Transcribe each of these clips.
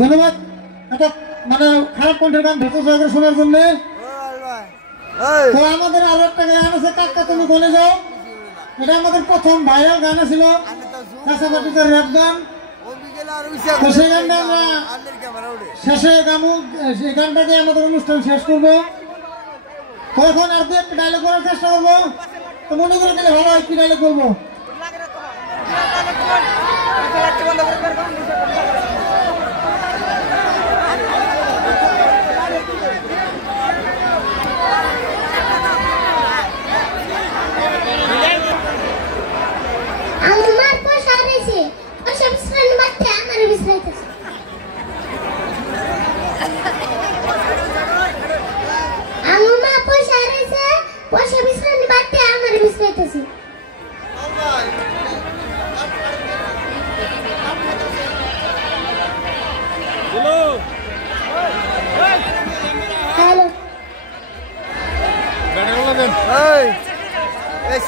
ধন্যবাদ মানে খারাপ কণ্ঠের গান ভেতর জায়গায় শোনার জন্য। তো আমাদের আরো একটা গান আছে, কাকা তুমি বলে যাও। এটা আমাদের প্রথম ভাইরাল গান ছিল, চাষাবাটিদের র্যাপ গান। তো সেই গানটা আমরা শেষে গামু, সেই গানটাকে আমাদের অনুষ্ঠান শেষ করবো। তো এখন আর দু একটা ডায়লগ করার চেষ্টা করবো। তো মনে করে দিলে ভালো হয়, কি ডায়লগ করবো?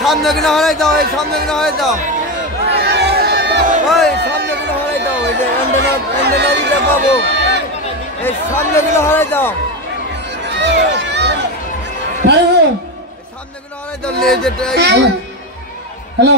সামনে কিনা হরাই দাও, এই সামনে কিনা হরাই দাও, ওই সামনে কিনা হরাই দাও, এই যে এন্ডেনারিটা পাবো, এই সামনে কিনা হরাই দাও, সামনে কিনা হরাই দাও। হ্যালো।